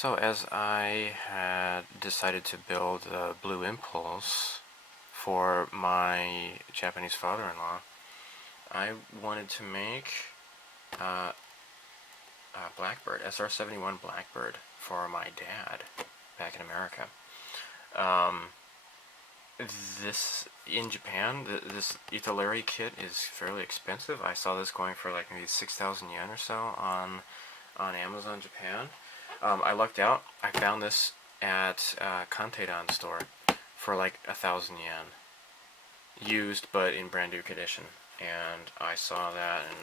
So as I had decided to build the Blue Impulse for my Japanese father-in-law, I wanted to make a Blackbird, SR-71 Blackbird for my dad back in America. This in Japan, this Italeri kit is fairly expensive. I saw this going for like maybe 6,000 yen or so on Amazon Japan. I lucked out. I found this at Kanteidan store for like 1,000 yen, used but in brand new condition. And I saw that and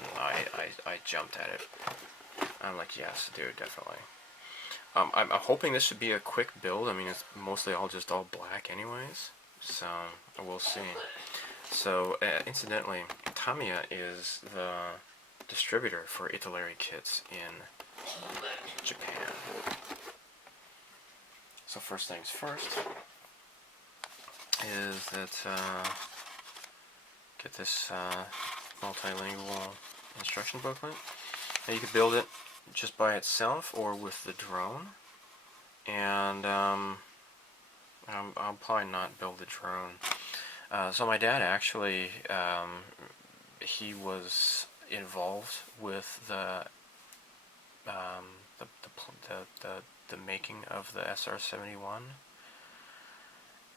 I jumped at it. I'm like, yes, dude, definitely. I'm hoping this should be a quick build. I mean, it's mostly all black anyways, so we'll see. So, incidentally, Tamiya is the distributor for Italeri kits in Japan. So first things first is that get this multilingual instruction booklet. Now you can build it just by itself or with the drone, and I'll probably not build the drone. So my dad actually, he was involved with the making of the SR-71,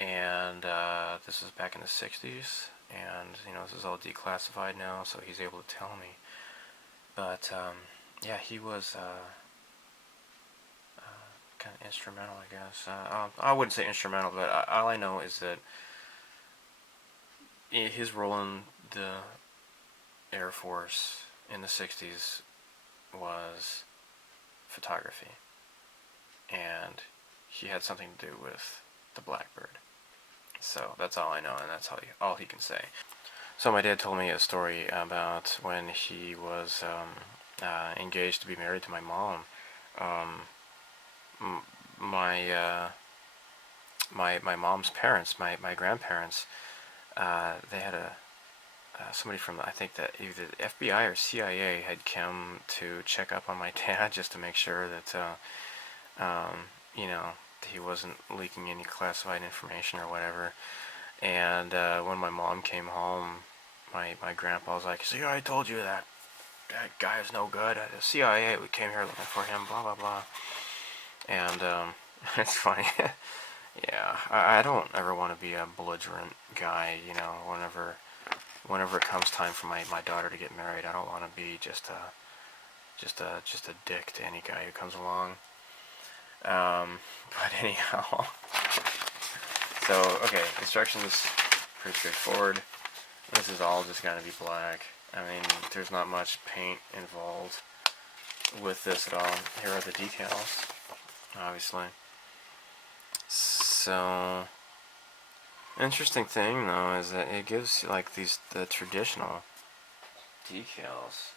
and this is back in the 60s, and you know, this is all declassified now, so he's able to tell me. But yeah, he was kind of instrumental, I guess. I wouldn't say instrumental, but all I know is that his role in the Air Force in the 60s was photography, and he had something to do with the Blackbird. So that's all I know, and that's all he can say. So my dad told me a story about when he was engaged to be married to my mom. My mom's parents, my grandparents, they had somebody from, I think that either the FBI or CIA had come to check up on my dad just to make sure that you know, he wasn't leaking any classified information or whatever. And when my mom came home, my grandpa was like, "See, I told you that guy is no good. The CIA, we came here looking for him, blah blah blah." And it's funny. Yeah, I don't ever want to be a belligerent guy, you know. Whenever it comes time for my daughter to get married, I don't want to be just a dick to any guy who comes along. But anyhow, so okay, instructions pretty straightforward. This is all just gonna be black. I mean, there's not much paint involved with this at all. Here are the decals, obviously. So, interesting thing though is that it gives like the traditional decals.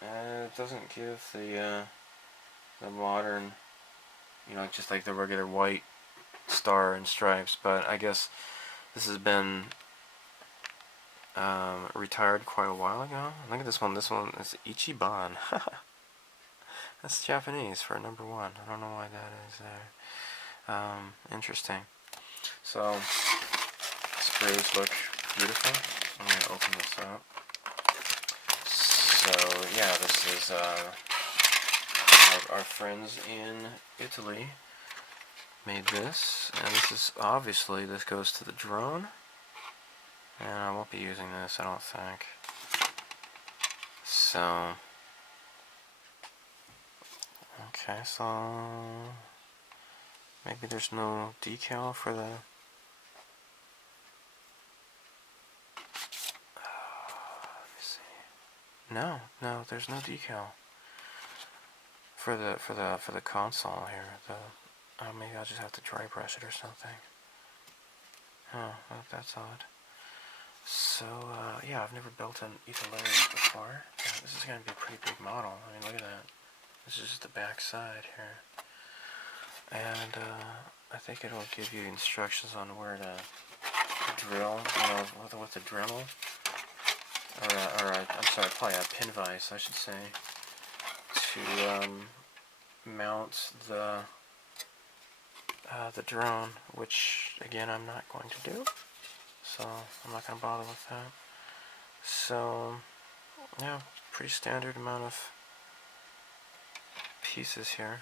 It doesn't give the modern, you know, just like the regular white star and stripes. But I guess this has been retired quite a while ago. Look at this one. This one is Ichiban. That's Japanese for number 1. I don't know why that is there. Interesting. So, sprays look beautiful. I'm going to open this up. So, yeah, this is our friends in Italy made this. And this is, obviously, this goes to the drone. And I won't be using this, I don't think. So, okay, so maybe there's no decal for the. Let me see. No, there's no decal for the console here. Maybe I'll just have to dry brush it or something. Oh, well, that's odd. So, yeah, I've never built an Italeri before. This is going to be a pretty big model. I mean, look at that. This is just the back side here. And, I think it'll give you instructions on where to drill, you know, with the Dremel. Or I'm sorry, probably a pin vise, I should say. To, mount the the drone, which again I'm not going to do, so I'm not going to bother with that. So yeah, pretty standard amount of pieces here.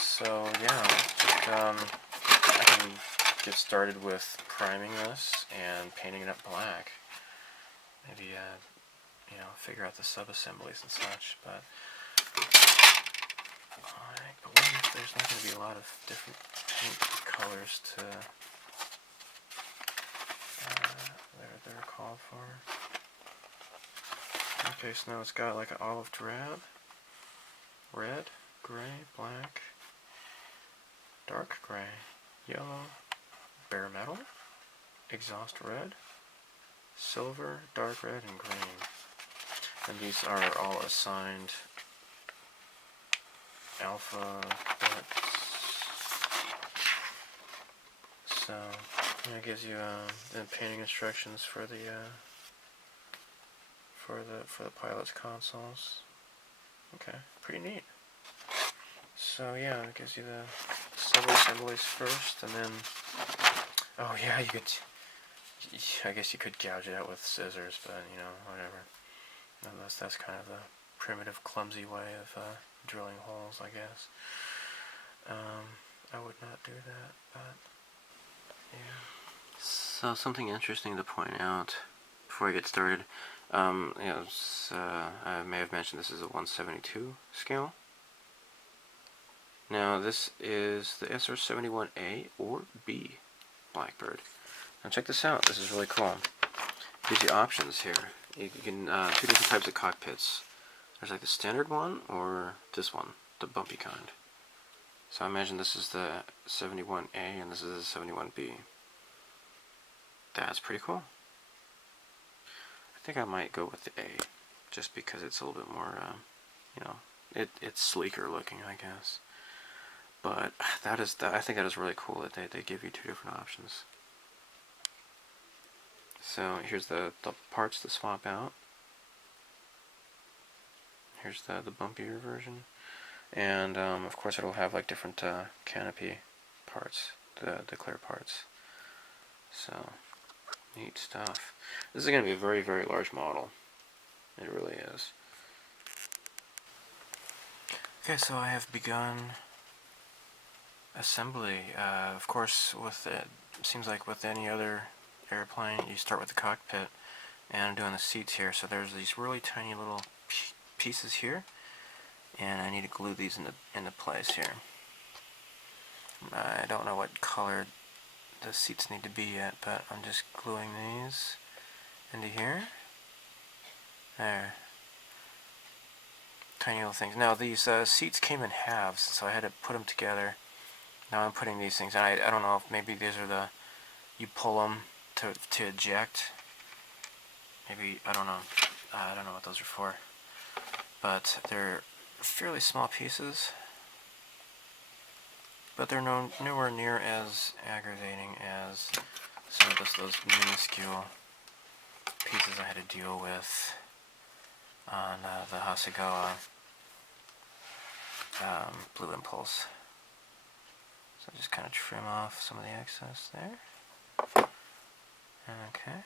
So yeah, just, I can get started with priming this and painting it up black. Maybe you know, figure out the sub-assemblies and such, but I believe there's not going to be a lot of different paint colors to they're called for. Okay, so now it's got like an olive drab, red, gray, black, dark gray, yellow, bare metal, exhaust red, silver, dark red, and green. And these are all assigned alphabets. So it gives you the painting instructions for the pilot's consoles. Okay, pretty neat. So yeah, it gives you the sub-assemblies first, and then oh yeah, you could. I guess you could gouge it out with scissors, but you know, whatever. That's kind of the primitive, clumsy way of drilling holes, I guess. I would not do that, but yeah. So something interesting to point out before I get started. You know, I may have mentioned this is a 1/72 scale. Now this is the SR-71A or B Blackbird. Now check this out. This is really cool. It gives you options here. You can two different types of cockpits. There's like the standard one or this one, the bumpy kind. So I imagine this is the 71A and this is the 71B. That's pretty cool. I think I might go with the A, just because it's a little bit more, you know, it's sleeker looking, I guess. But I think that is really cool that they give you two different options. So here's the parts to swap out. Here's the bumpier version, and of course it'll have like different canopy parts, the clear parts. So neat stuff. This is going to be a very, very large model. It really is. Okay, so I have begun assembly. Of course, with it seems like with any other airplane, you start with the cockpit, and I'm doing the seats here. So there's these really tiny little pieces here, and I need to glue these into place here. I don't know what color the seats need to be yet, but I'm just gluing these into here. There. Tiny little things. Now these seats came in halves, so I had to put them together. Now I'm putting these things, and I don't know if maybe these are the, you pull them to eject. Maybe, I don't know what those are for. But they're fairly small pieces. But they're nowhere near as aggravating as some of those minuscule pieces I had to deal with on the Hasegawa Blue Impulse. So just kind of trim off some of the excess there. Okay.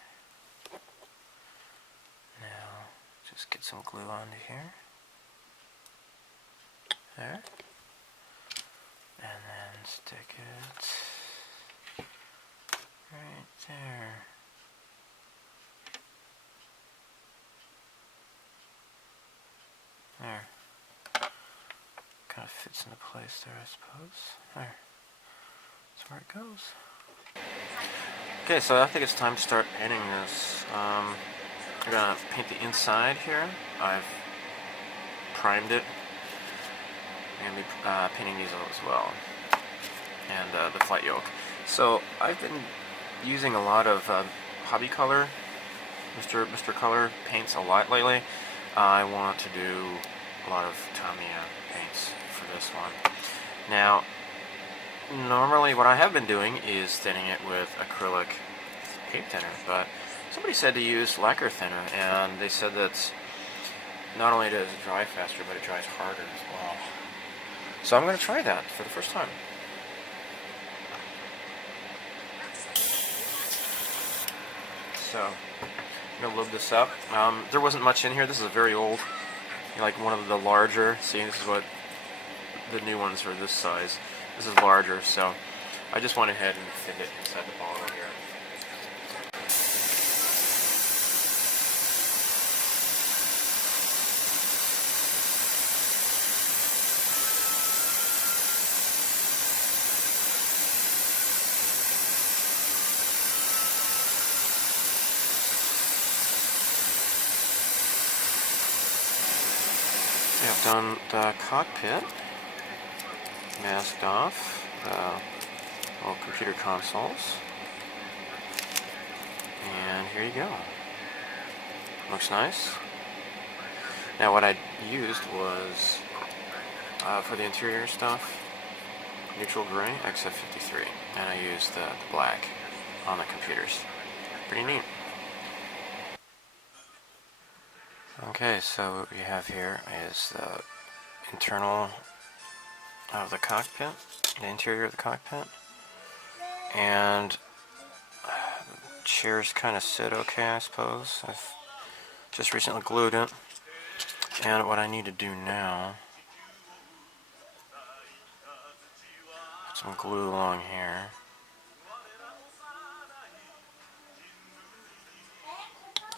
Now just get some glue onto here. There. And then stick it right there. There. Kind of fits into place there, I suppose. There. That's where it goes. Okay, so I think it's time to start painting this. I'm gonna paint the inside here. I've primed it. I'm gonna be painting these as well, and the flight yoke. So I've been using a lot of Hobby Color, Mr. Color paints a lot lately. I want to do a lot of Tamiya paints for this one. Now, normally what I have been doing is thinning it with acrylic paint thinner, but somebody said to use lacquer thinner, and they said that not only does it dry faster, but it dries harder as well. So I'm going to try that for the first time. So I'm gonna load this up. There wasn't much in here. This is a very old, like one of the larger. See, this is what the new ones are this size. This is larger, so I just went ahead and fit it inside the bottle here. I've done the cockpit, masked off, all computer consoles, and here you go. Looks nice. Now what I used was, for the interior stuff, neutral gray XF53, and I used the black on the computers. Pretty neat. Okay, so what we have here is the internal of the cockpit, the interior of the cockpit, and the chairs kind of sit okay, I suppose. I've just recently glued it, and what I need to do now, put some glue along here.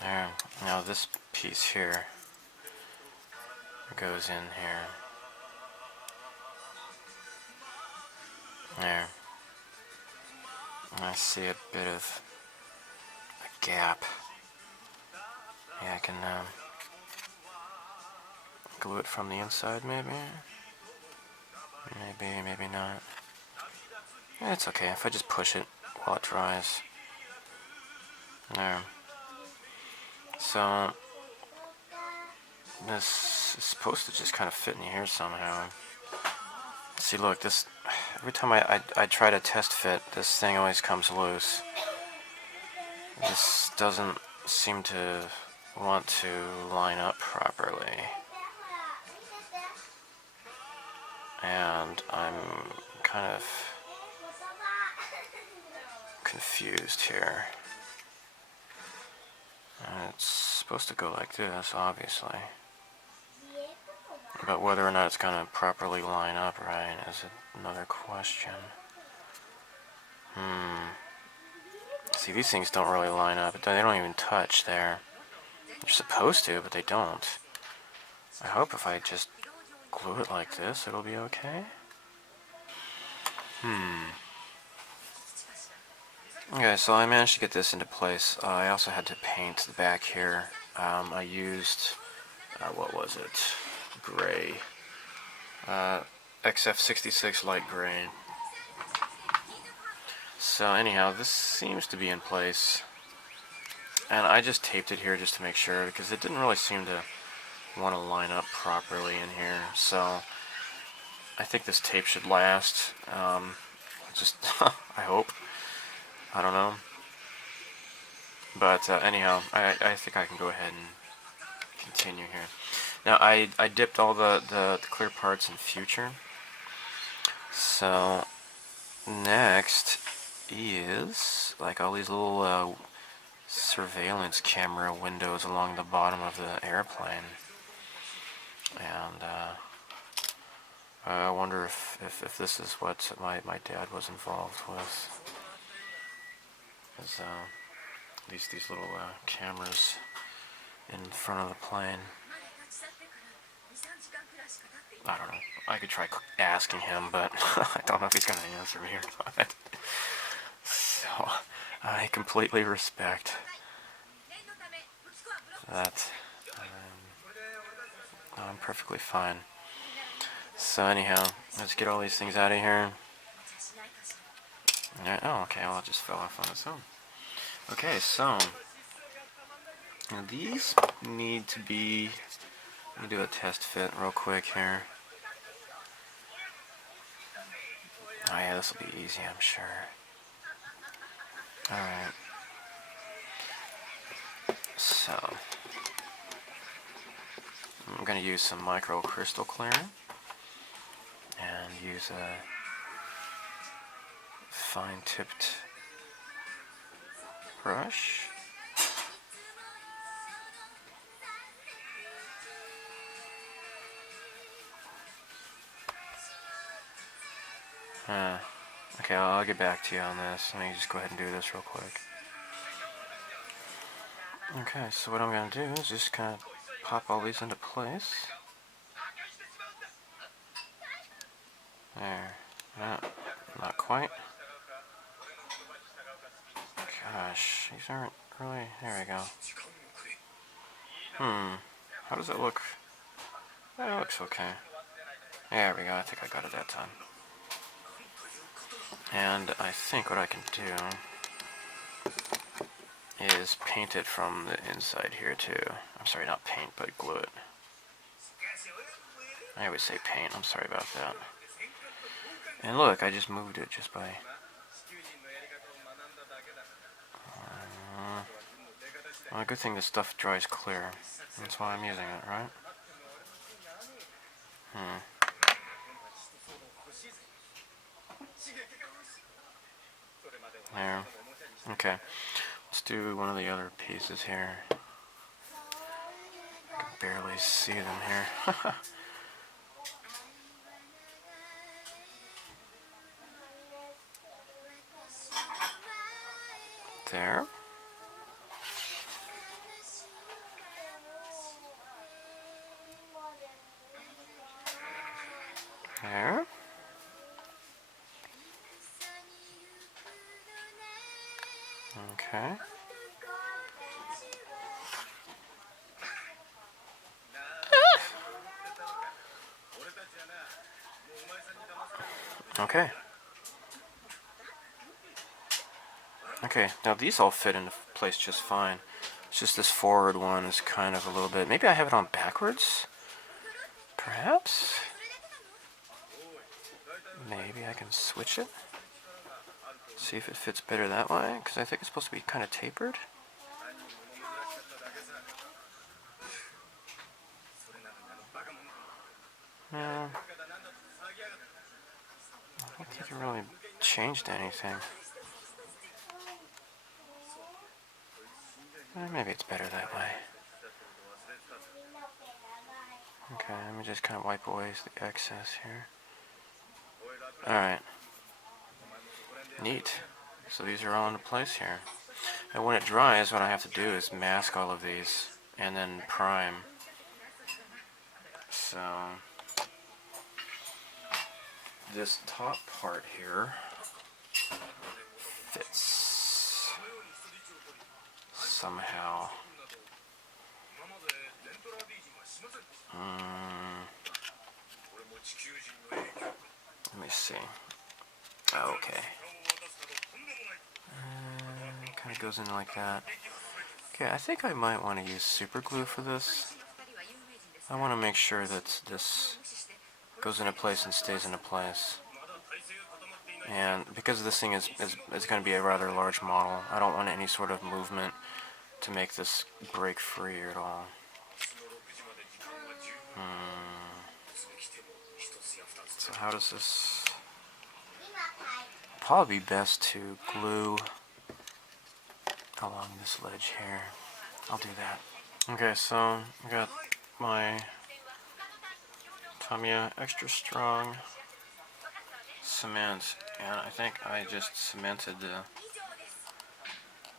There. Now this piece here goes in here. There. I see a bit of a gap. Yeah, I can glue it from the inside maybe. Maybe not. It's okay if I just push it while it dries. There. So this is supposed to just kind of fit in here somehow. See, look, this, every time I try to test fit, this thing always comes loose. This doesn't seem to want to line up properly. And I'm kind of confused here. It's supposed to go like this, obviously. But whether or not it's going to properly line up right is another question. See, these things don't really line up. They don't even touch there. They're supposed to, but they don't. I hope if I just glue it like this, it'll be okay. Okay, so I managed to get this into place. I also had to paint the back here. I used, what was it? Gray. XF66 light gray. So anyhow, this seems to be in place. And I just taped it here just to make sure, because it didn't really seem to want to line up properly in here. So I think this tape should last. Just, I hope. I don't know. But anyhow, I think I can go ahead and continue here. Now, I dipped all the clear parts in Future. So next is like all these little surveillance camera windows along the bottom of the airplane. And I wonder if this is what my dad was involved with. Is these little cameras in front of the plane. I don't know. I could try asking him, but I don't know if he's going to answer me or not. So, I completely respect that. I'm perfectly fine. So anyhow, let's get all these things out of here. Oh, okay, well, it just fell off on its own. Okay, so these need to be, let me do a test fit real quick here. Oh yeah, this will be easy, I'm sure. Alright. So, I'm going to use some micro crystal clear and use a fine tipped brush. Okay, I'll get back to you on this. Let me just go ahead and do this real quick. Okay, so what I'm going to do is just kind of pop all these into place. There. No, not quite. Gosh, these aren't really... There we go. How does it look? That looks okay. There we go, I think I got it that time. And I think what I can do is paint it from the inside here too. I'm sorry, not paint, but glue it. I always say paint, I'm sorry about that. And look, I just moved it just by... well, good thing this stuff dries clear. That's why I'm using it, right? There. Okay. Let's do one of the other pieces here. I can barely see them here. There. There. Okay. Okay. Okay, now these all fit into place just fine. It's just this forward one is kind of a little bit... Maybe I have it on backwards? Perhaps? Maybe I can switch it? See if it fits better that way, because I think it's supposed to be kind of tapered. Yeah. I don't think it really changed anything. Maybe it's better that way. Okay, let me just kind of wipe away the excess here. Alright. Neat. So these are all into place here. And when it dries, what I have to do is mask all of these and then prime. So this top part here fits somehow. Let me see. Okay. Kind of goes in like that. Okay, I think I might want to use super glue for this. I want to make sure that this goes into place and stays into place. And because this thing is going to be a rather large model, I don't want any sort of movement to make this break free at all. So how does this... Probably be best to glue along this ledge here. I'll do that. Okay, so I got my Tamiya Extra Strong cement, and I think I just cemented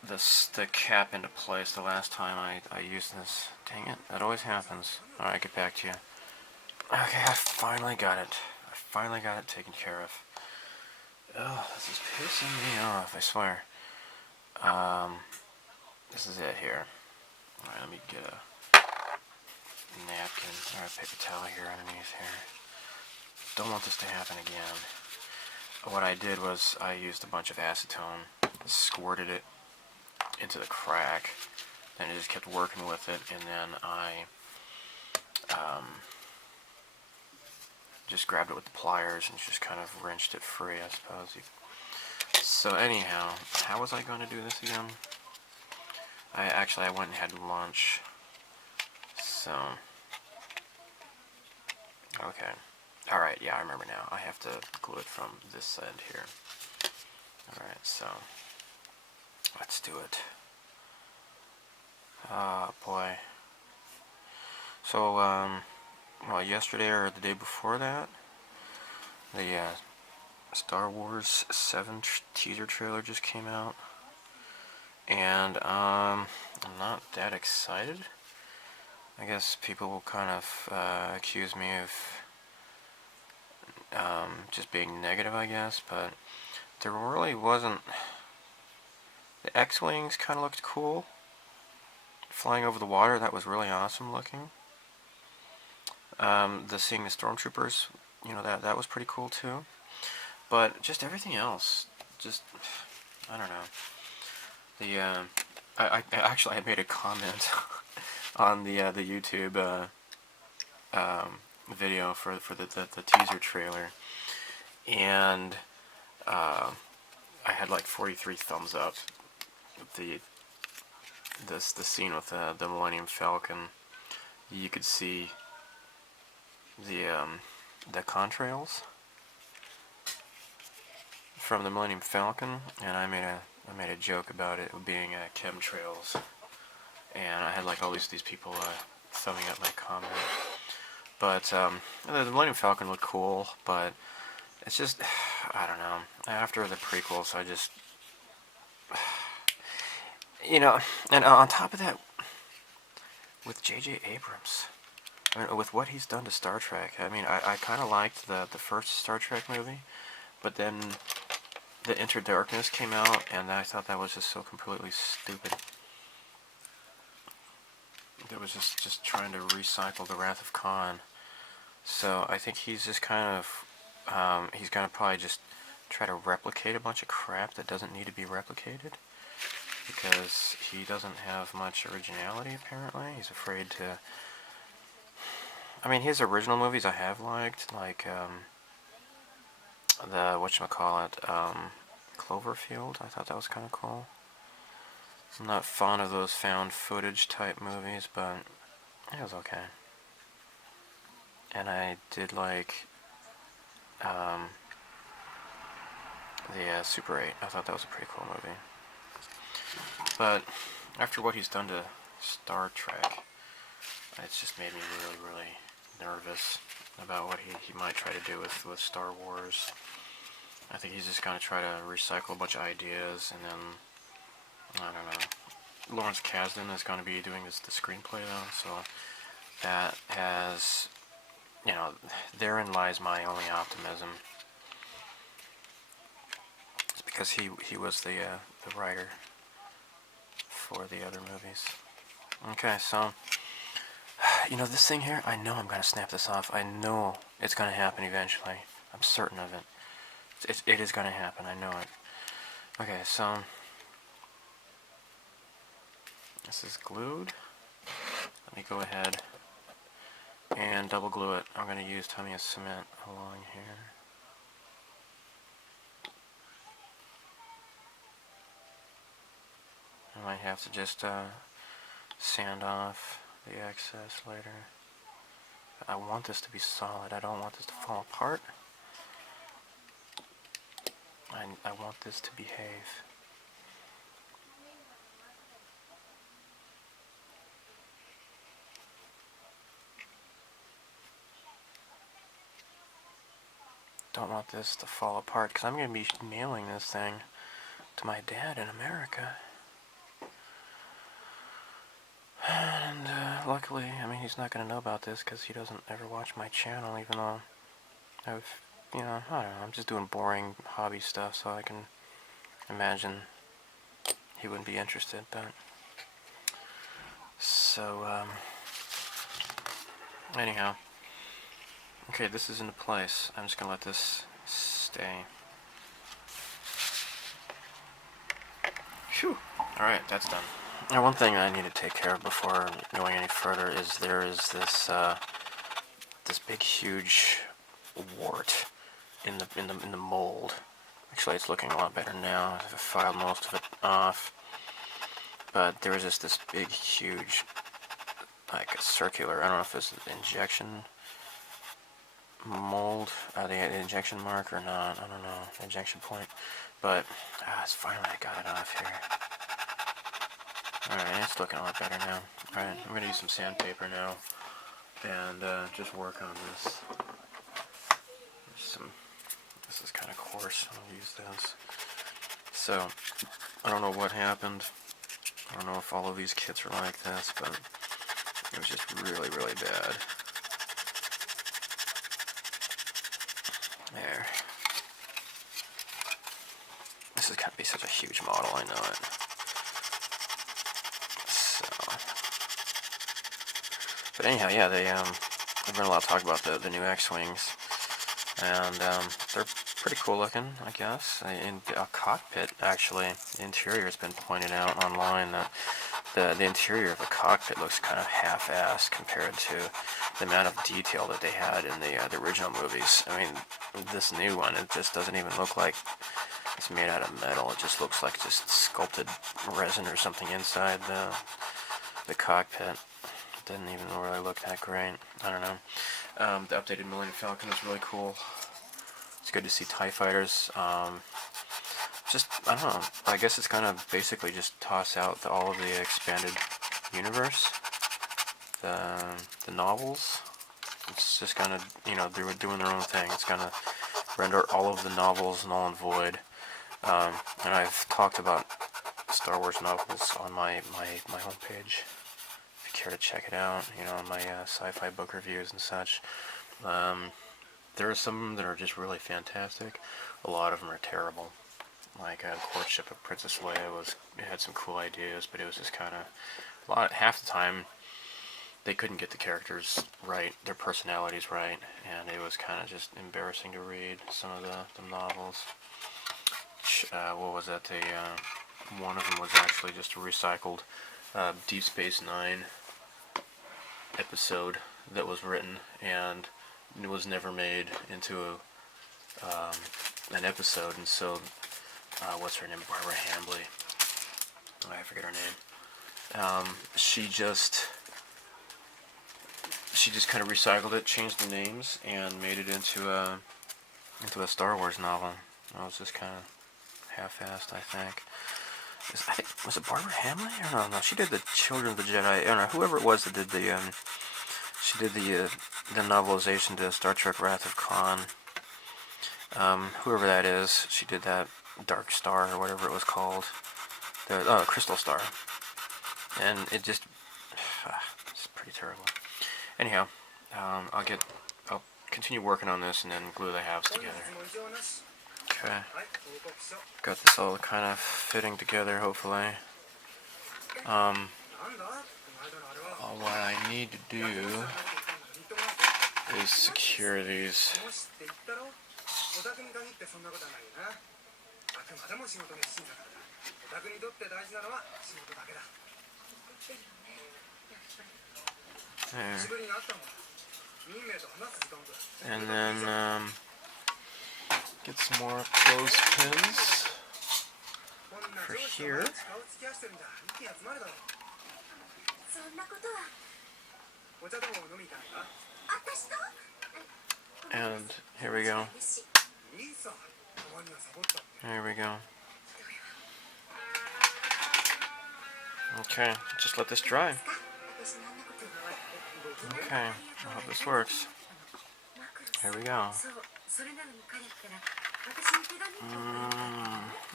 the cap into place the last time I used this. Dang it, that always happens. Alright, get back to you. Okay, I finally got it. I finally got it taken care of. Oh, this is pissing me off, I swear. This is it here. Alright, let me get a napkin or a paper towel here underneath here. Don't want this to happen again. What I did was I used a bunch of acetone, squirted it into the crack, then I just kept working with it, and then I just grabbed it with the pliers and just kind of wrenched it free, I suppose. So anyhow, how was I going to do this again? I went and had lunch. So, okay. Alright, yeah, I remember now. I have to glue it from this end here. Alright, so, let's do it. Boy. So, well, yesterday or the day before that, the Star Wars 7 teaser trailer just came out, and I'm not that excited. I guess people will kind of accuse me of just being negative, I guess, but there really wasn't. The X-Wings kind of looked cool. Flying over the water, that was really awesome looking. Seeing the stormtroopers, you know, that was pretty cool too. But just everything else, just, I don't know. I actually had made a comment on the YouTube video for the teaser trailer, and I had like 43 thumbs up. The scene with the Millennium Falcon, you could see the contrails from the Millennium Falcon, and I made a joke about it being chemtrails, and I had like all these people thumbing up my comment. But the Millennium Falcon looked cool, but it's just, I don't know. After the prequels, I just, you know, and on top of that, with J.J. Abrams, I mean, with what he's done to Star Trek, I mean, I kind of liked the first Star Trek movie, but then the Into Darkness came out, and I thought that was just so completely stupid. It was just trying to recycle the Wrath of Khan. So I think he's just kind of, he's gonna probably just try to replicate a bunch of crap that doesn't need to be replicated, because he doesn't have much originality, apparently. He's afraid to... I mean, his original movies I have liked, like, the, whatchamacallit, Cloverfield. I thought that was kind of cool. I'm not fond of those found footage type movies, but it was okay. And I did like, the Super 8. I thought that was a pretty cool movie. But after what he's done to Star Trek, it's just made me really, really nervous about what he might try to do with Star Wars. I think he's just going to try to recycle a bunch of ideas, and then, I don't know. Lawrence Kasdan is going to be doing the screenplay, though, so that has, you know, therein lies my only optimism. It's because he was the writer for the other movies. Okay, so, you know, this thing here, I know I'm going to snap this off. I know it's going to happen eventually. I'm certain of it. It is going to happen. I know it. Okay, so this is glued. Let me go ahead and double glue it. I'm going to use Tamiya cement along here. I might have to just sand off the excess later. I want this to be solid. I don't want this to fall apart. I want this to behave. Don't want this to fall apart, because I'm going to be mailing this thing to my dad in America. And luckily, I mean, he's not going to know about this because he doesn't ever watch my channel, even though I've, you know, I don't know, I'm just doing boring hobby stuff, so I can imagine he wouldn't be interested, but... So, anyhow. Okay, this is into place. I'm just going to let this stay. Phew! Alright, that's done. Now, one thing I need to take care of before going any further is there is this this big, huge wart in the mold. Actually, it's looking a lot better now. I've filed most of it off, but there was just this big, huge, like a circular. I don't know if it's an injection mold, the injection mark or not. I don't know, injection point. But it's finally I got it off here. Alright, it's looking a lot better now. Alright, I'm going to use some sandpaper now and just work on this. Some This is kind of coarse. I'll use this. So, I don't know what happened. I don't know if all of these kits are like this, but it was just really, really bad. There. This is going to be such a huge model, I know it. So, but anyhow, yeah, there's been a lot of talk about the new X-Wings, and they're pretty cool looking, I guess. In a cockpit, actually, the interior has been pointed out online that the interior of the cockpit looks kind of half-assed compared to the amount of detail that they had in the original movies. I mean, this new one, it just doesn't even look like it's made out of metal. It just looks like just sculpted resin or something inside the cockpit. It didn't even really look that great. I don't know. The updated Millennium Falcon is really cool. It's good to see TIE fighters. Just, I don't know, I guess it's kind of basically just toss out all of the expanded universe, the novels. It's just kind of, you know, they're doing their own thing. It's going to render all of the novels null and void. And I've talked about Star Wars novels on my homepage, if you care to check it out, you know, on my sci-fi book reviews and such. There are some of them that are just really fantastic. A lot of them are terrible. Like Courtship of Princess Leia it had some cool ideas, but it was just kind of half the time they couldn't get the characters right, their personalities right, and it was kind of just embarrassing to read some of the novels. What was that? One of them was actually just a recycled Deep Space Nine episode that was written and it was never made into an episode, and so what's her name? Barbara Hambly. I forget her name. She just kind of recycled it, changed the names, and made it into a Star Wars novel. It was just kind of half-assed, I think. Was it Barbara Hambly? I don't know. No, she did the Children of the Jedi. I don't know. Whoever it was that did she did the novelization to Star Trek Wrath of Khan. Whoever that is, she did that Dark Star or whatever it was called. Crystal Star. And it just, it's pretty terrible. Anyhow, I'll continue working on this and then glue the halves together. Okay. Got this all kind of fitting together, hopefully. What I need to do is secure these. There. And then get some more clothespins for here. And here we go. There we go. Okay, just let this dry. Okay, I hope this works. Here we go.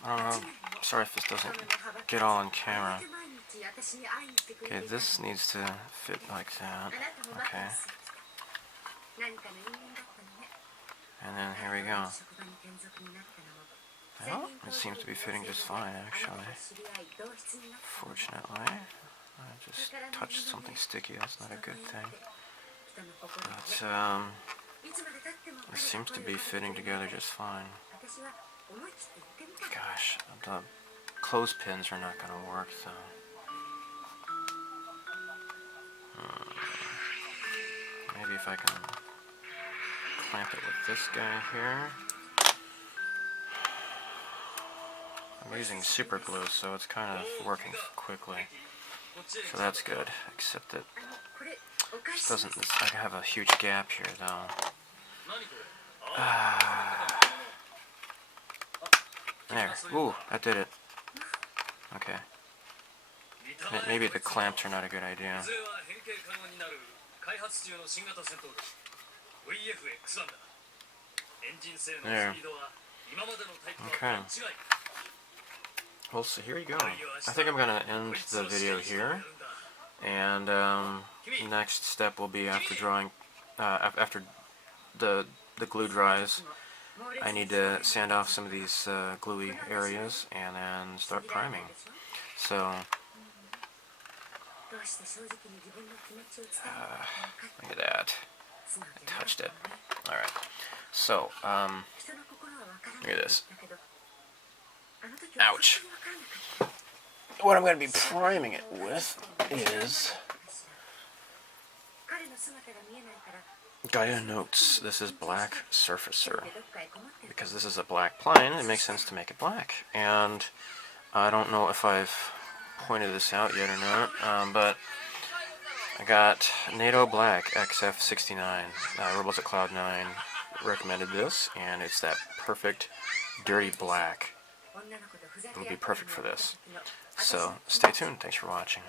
I don't know. Sorry if this doesn't get all on camera. Okay, this needs to fit like that. Okay. And then here we go. Well, it seems to be fitting just fine, actually. Fortunately. I just touched something sticky. That's not a good thing. But, it seems to be fitting together just fine. Gosh, the clothespins are not going to work, though. Maybe if I can clamp it with this guy here. I'm using super glue, so it's kind of working quickly. So that's good, except that this doesn't, I have a huge gap here, though. There. Ooh, that did it. Okay. Maybe the clamps are not a good idea. There. Okay. Well, so here you go. I think I'm going to end the video here. And next step will be after drawing, after the glue dries, I need to sand off some of these gluey areas and then start priming. So, look at that. I touched it. Alright. So, look at this. Ouch. What I'm going to be priming it with is Gaia Notes. This is Black Surfacer. Because this is a black plane, it makes sense to make it black. And I don't know if I've pointed this out yet or not, but I got NATO Black XF69. RebelsAtCloudNine recommended this, and it's that perfect dirty black. It'll be perfect for this. So, stay tuned. Thanks for watching.